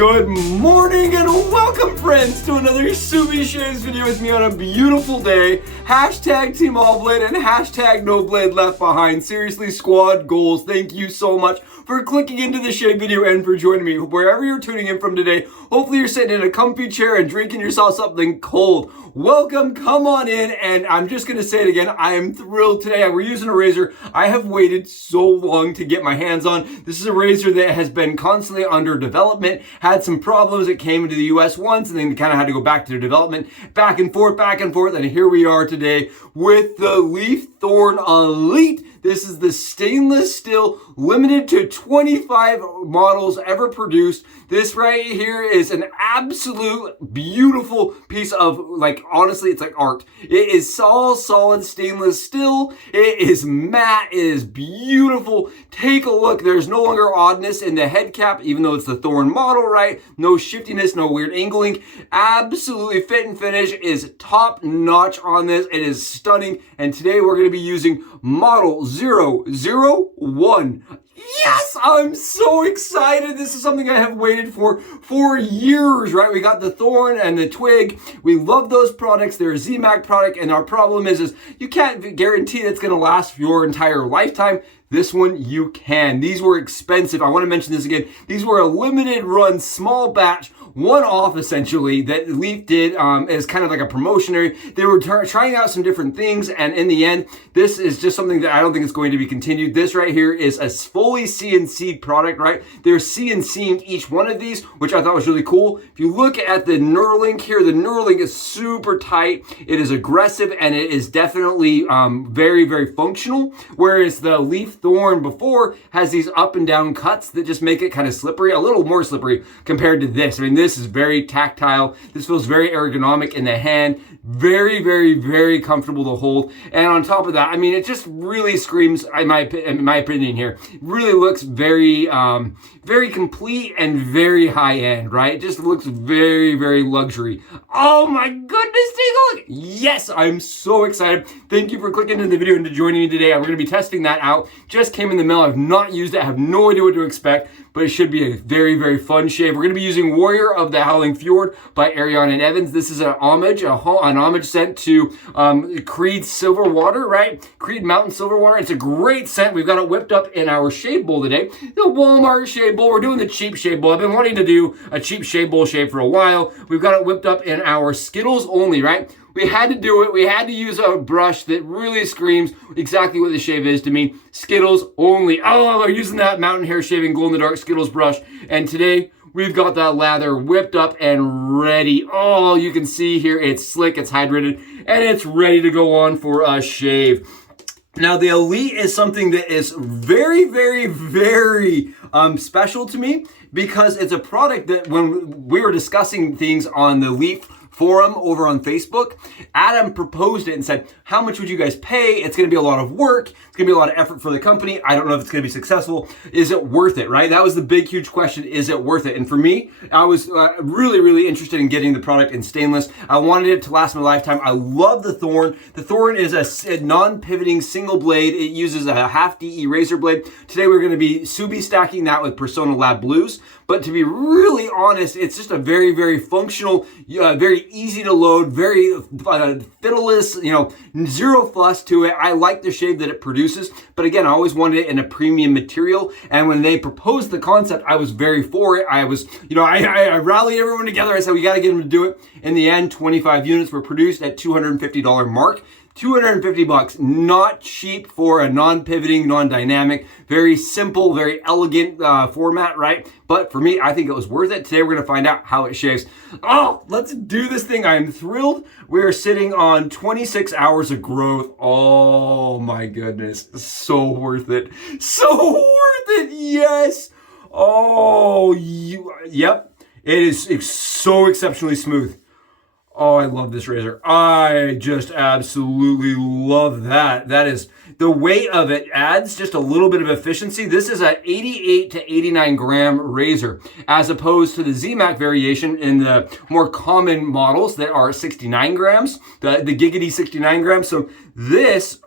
Good morning and welcome, friends, to another Subi Shaves video with me on a beautiful day. Hashtag Team All Blade and hashtag No Blade Left Behind. Seriously, squad goals. Thank you so much for clicking into the shave video and for joining me wherever you're tuning in from today. Hopefully you're sitting in a comfy chair and drinking yourself something cold. Welcome, come on in, and I'm just gonna say it again, I am thrilled today. We're using a razor I have waited so long to get my hands on. This is a razor that has been constantly under development, had some problems. It came into the US once and then kind of had to go back to development, back and forth, and here we are today with the Leaf Thorn Elite. This is the stainless steel, limited to 25 models ever produced. This right here is an absolute beautiful piece of, like, honestly, it's like art. It is all solid stainless steel. It is matte. It is beautiful. Take a look. There's no longer oddness in the head cap, even though it's the Thorn model, right? No shiftiness, no weird angling. Absolutely fit and finish is top notch on this. It is stunning. And today we're going to be using model 001. Yes, I'm so excited. This is something I have waited for years, right? We got the Thorn and the Twig. We love those products. They're a ZMAC product, and our problem is you can't guarantee it's going to last your entire lifetime. This one you can. These were expensive. I want to mention this again. These were a limited run, small batch, one-off essentially that Leaf did as kind of like a promotionary. They were trying out some different things, and in the end, this is just something that I don't think is going to be continued. This right here is a fully CNC'd product, right? They're CNCing each one of these, which I thought was really cool. If you look at the knurling here, the knurling is super tight. It is aggressive, and it is definitely very, very functional, whereas the Leaf Thorn before has these up and down cuts that just make it kind of slippery, a little more slippery compared to this. I mean, this is very tactile. This feels very ergonomic in the hand. Very, very, very comfortable to hold. And on top of that, I mean, it just really screams, in my opinion here, really looks very, very complete and very high end, right? It just looks very, very luxury. Oh my goodness, take a look. Yes, I'm so excited. Thank you for clicking into the video and to joining me today. We're going to be testing that out. Just came in the mail. I've not used it. I have no idea what to expect, but it should be a very, very fun shave. We're going to be using Warrior of the Howling Fjord by Ariana and Evans. This is an homage, an homage scent to Creed Silverwater, right? Creed Mountain Silverwater. It's a great scent. We've got it whipped up in our shave bowl today. The Walmart shave bowl. We're doing the cheap shave bowl. I've been wanting to do a cheap shave bowl shave for a while. We've got it whipped up in our Skittles only, right? We had to do it. We had to use a brush that really screams exactly what the shave is to me. Skittles only. Oh, we're using that Mountain Hare Shaving Glow in the Dark Skittles brush. And today, we've got that lather whipped up and ready. Oh, you can see here, it's slick, it's hydrated, and it's ready to go on for a shave. Now, the Elite is something that is very, very, very special to me because it's a product that when we were discussing things on the Leaf forum over on Facebook, Adam proposed it and said, how much would you guys pay? It's going to be a lot of work. It's going to be a lot of effort for the company. I don't know if it's going to be successful. Is it worth it, right? That was the big, huge question. Is it worth it? And for me, I was really, really interested in getting the product in stainless. I wanted it to last my lifetime. I love the Thorn. The Thorn is a non-pivoting single blade. It uses a half DE razor blade. Today, we're going to be Subi stacking that with Personna Lab Blues. But to be really honest, it's just a very, very functional, very easy to load, very fiddleless, zero fuss to it. I like the shave that it produces, but again, I always wanted it in a premium material. And when they proposed the concept, I was very for it. I was, I rallied everyone together. I said, we got to get them to do it. In the end, 25 units were produced at $250 mark. 250 bucks, not cheap for a non-pivoting, non-dynamic, very simple, very elegant format, right? But for me, I think it was worth it. Today, we're gonna find out how it shaves. Oh, let's do this thing. I'm thrilled. We're sitting on 26 hours of growth. Oh my goodness, so worth it. So worth it, yes. Oh, yep, it's so exceptionally smooth. Oh, I love this razor. I just absolutely love that. That is, the weight of it adds just a little bit of efficiency. This is a 88 to 89 gram razor, as opposed to the ZMAC variation in the more common models that are 69 grams, the Giggity 69 grams. So this,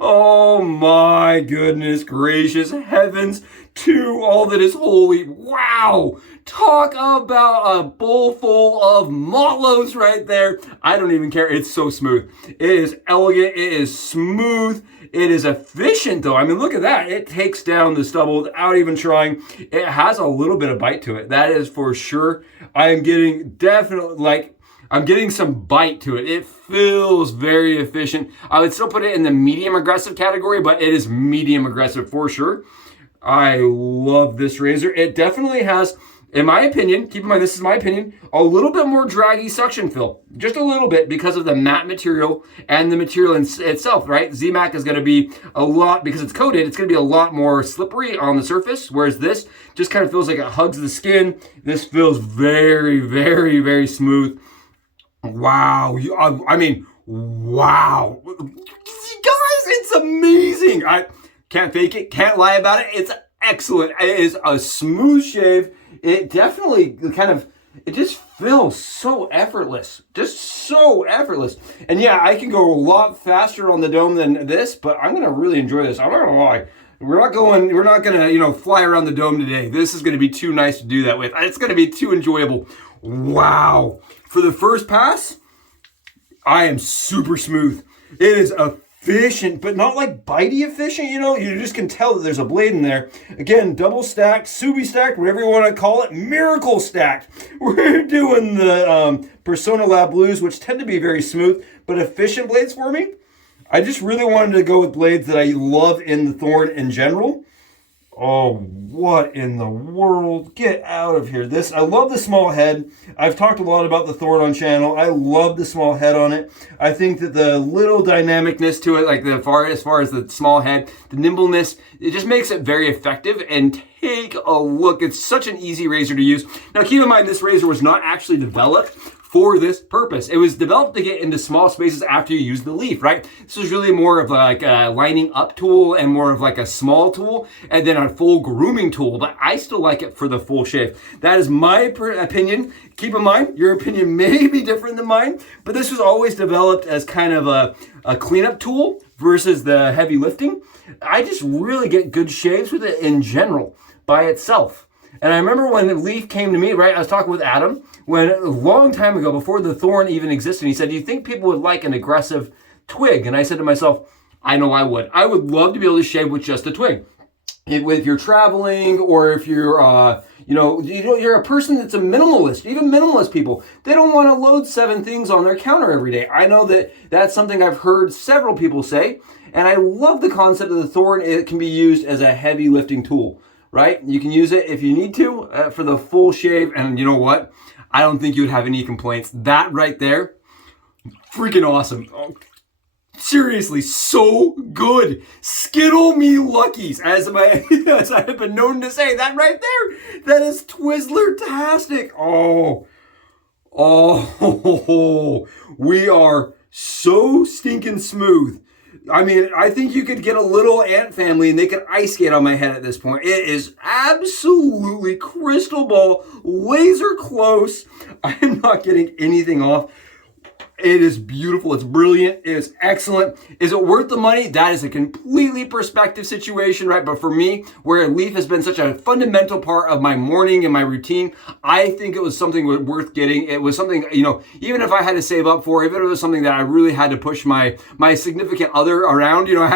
oh my goodness gracious heavens to all that is holy. Wow. Talk about a bowl full of Mallows right there. I don't even care. It's so smooth. It is elegant. It is smooth. It is efficient though. I mean, look at that. It takes down the stubble without even trying. It has a little bit of bite to it. That is for sure. I am getting definitely I'm getting some bite to it. It feels very efficient. I would still put it in the medium aggressive category, but it is medium aggressive for sure. I love this razor. It definitely has, in my opinion, keep in mind this is my opinion, a little bit more draggy suction fill. Just a little bit because of the matte material and the material itself, right? ZMAC is going to be a lot, because it's coated, it's going to be a lot more slippery on the surface, whereas this just kind of feels like it hugs the skin. This feels very, very, very smooth. Wow. I mean, wow. Guys, it's amazing. I can't fake it, can't lie about it. It's excellent. It is a smooth shave. It definitely it just feels so effortless. Just so effortless. And yeah, I can go a lot faster on the dome than this, but I'm gonna really enjoy this. I'm not gonna lie. We're not gonna, fly around the dome today. This is gonna be too nice to do that with. It's gonna be too enjoyable. Wow. For the first pass, I am super smooth. It is efficient, but not like bitey efficient, you just can tell that there's a blade in there. Again, double stacked, Subi stacked, whatever you want to call it, miracle stacked. We're doing the Personna Lab Blues, which tend to be very smooth, but efficient blades for me. I just really wanted to go with blades that I love in the Thorn in general. Oh, what in the world? Get out of here. I love the small head. I've talked a lot about the Thorn on channel. I love the small head on it. I think that the little dynamicness to it, as far as the small head, the nimbleness, it just makes it very effective. And take a look. It's such an easy razor to use. Now, keep in mind, this razor was not actually developed for this purpose. It was developed to get into small spaces after you use the leaf, right? This was really more of like a lining up tool and more of like a small tool and then a full grooming tool, but I still like it for the full shave. That is my opinion. Keep in mind, your opinion may be different than mine, but this was always developed as kind of a cleanup tool versus the heavy lifting. I just really get good shaves with it in general by itself. And I remember when Leaf came to me, right? I was talking with Adam when a long time ago, before the Thorn even existed, he said, do you think people would like an aggressive twig? And I said to myself, I know I would. I would love to be able to shave with just a twig. If you're traveling, or if you're, you're a person that's a minimalist. Even minimalist people, they don't want to load 7 things on their counter every day. I know that that's something I've heard several people say, and I love the concept of the Thorn. It can be used as a heavy lifting tool, right? You can use it if you need to for the full shave, and you know what? I don't think you would have any complaints. That right there, freaking awesome. Oh, seriously, so good. Skittle me luckies, as I have been known to say. That right there, that is Twizzler-tastic. Oh, we are so stinking smooth. I mean, I think you could get a little ant family and they could ice skate on my head at this point. It is absolutely crystal ball, laser close. I am not getting anything off. It is beautiful. It's brilliant. It is excellent. Is it worth the money? That is a completely perspective situation, right? But for me, where Leaf has been such a fundamental part of my morning and my routine, I think it was something worth getting. It was something, even if I had to save up for, even if it was something that I really had to push my significant other around, I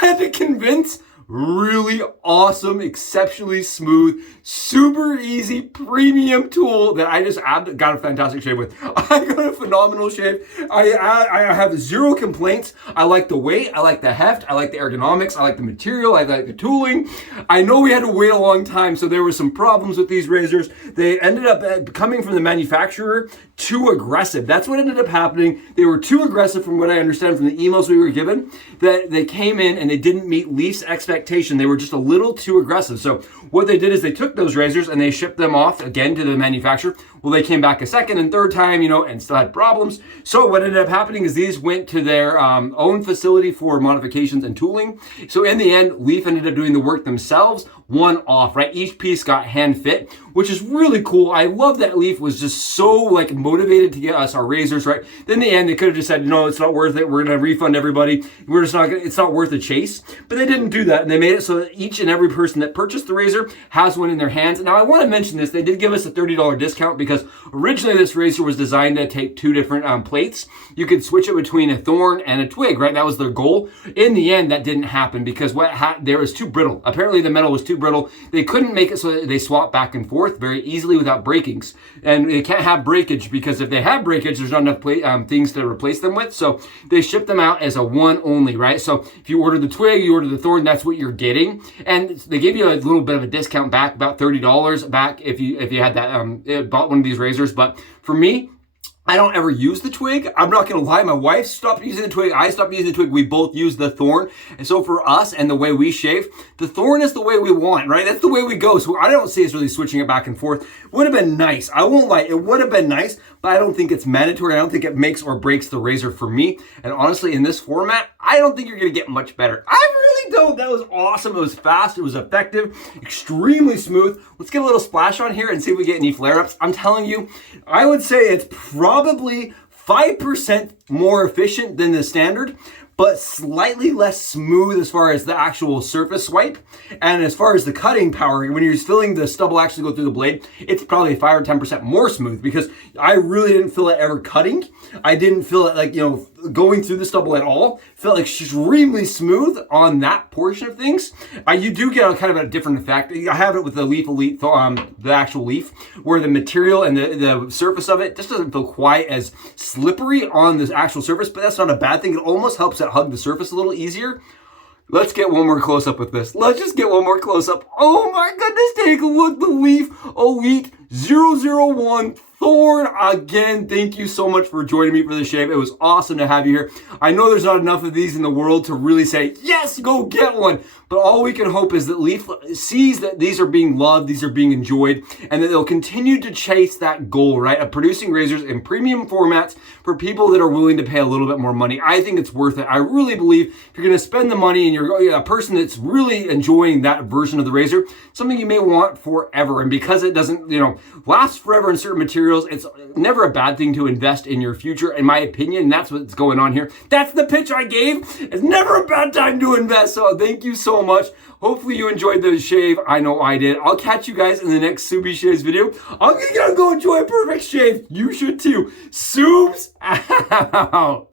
had to convince. Really awesome, exceptionally smooth, super easy, premium tool that I just got a fantastic shave with. I got a phenomenal shave. I have 0 complaints. I like the weight, I like the heft, I like the ergonomics, I like the material, I like the tooling. I know we had to wait a long time, so there were some problems with these razors. They ended up coming from the manufacturer too aggressive. That's what ended up happening. They were too aggressive, from what I understand from the emails we were given, that they came in and they didn't meet Leaf's expectations expectation. They were just a little too aggressive. So what they did is they took those razors and they shipped them off again to the manufacturer. Well, they came back a second and third time, and still had problems. So what ended up happening is these went to their own facility for modifications and tooling. So in the end, Leaf ended up doing the work themselves, one off, right? Each piece got hand fit, which is really cool. I love that Leaf was just so like motivated to get us our razors, right? Then in the end, they could have just said, no, it's not worth it. We're going to refund everybody. We're just not gonna, it's not worth the chase. But they didn't do that. And they made it so that each and every person that purchased the razor has one in their hands. Now I want to mention this. They did give us a $30 discount because originally this razor was designed to take two different plates. You could switch it between a Thorn and a Twig, right? That was their goal. In the end, that didn't happen because there was too brittle. Apparently the metal was too brittle. They couldn't make it so that they swap back and forth very easily without breakings. And they can't have breakage because if they have breakage, there's not enough things to replace them with. So they ship them out as a one only, right? So if you order the Twig, you order the Thorn, that's what you're getting. And they gave you a little bit of a discount back, about $30 back if you had that bought one of these razors. But for me, I don't ever use the Twig. I'm not gonna lie, my wife stopped using the Twig. I stopped using the Twig. We both use the Thorn. And so for us and the way we shave, the Thorn is the way we want, right? That's the way we go. So I don't see us really switching it back and forth. Would have been nice. I won't lie, it would have been nice, but I don't think it's mandatory. I don't think it makes or breaks the razor for me. And honestly, in this format, I don't think you're gonna get much better. I really don't. That was awesome. It was fast. It was effective. Extremely smooth. Let's get a little splash on here and see if we get any flare-ups. I'm telling you, I would say it's probably 5% more efficient than the standard, but slightly less smooth as far as the actual surface swipe. And as far as the cutting power, when you're feeling the stubble actually go through the blade, it's probably 5 or 10% more smooth because I really didn't feel it ever cutting. I didn't feel it like, going through the stubble at all. Felt extremely smooth on that portion of things. You do get a kind of a different effect. I have it with the Leaf Elite, the actual Leaf, where the material and the surface of it just doesn't feel quite as slippery on the actual surface, but that's not a bad thing. It almost helps it hug the surface a little easier. Let's get one more close-up with this. Let's just get one more close-up. Oh my goodness, take a look. The Leaf Elite 001 Thorn. Again, thank you so much for joining me for the shave. It was awesome to have you here. I know there's not enough of these in the world to really say, yes, go get one. But all we can hope is that Leaf sees that these are being loved, these are being enjoyed, and that they'll continue to chase that goal, right, of producing razors in premium formats for people that are willing to pay a little bit more money. I think it's worth it. I really believe if you're going to spend the money and you're a person that's really enjoying that version of the razor, something you may want forever. And because it doesn't, last forever in certain materials, it's never a bad thing to invest in your future, in my opinion. And that's what's going on here. That's the pitch I gave. It's never a bad time to invest. So thank you so much. Hopefully you enjoyed the shave. I know I did. I'll catch you guys in the next Subie Shaves video. I'm gonna go enjoy a perfect shave. You should too. Subs out.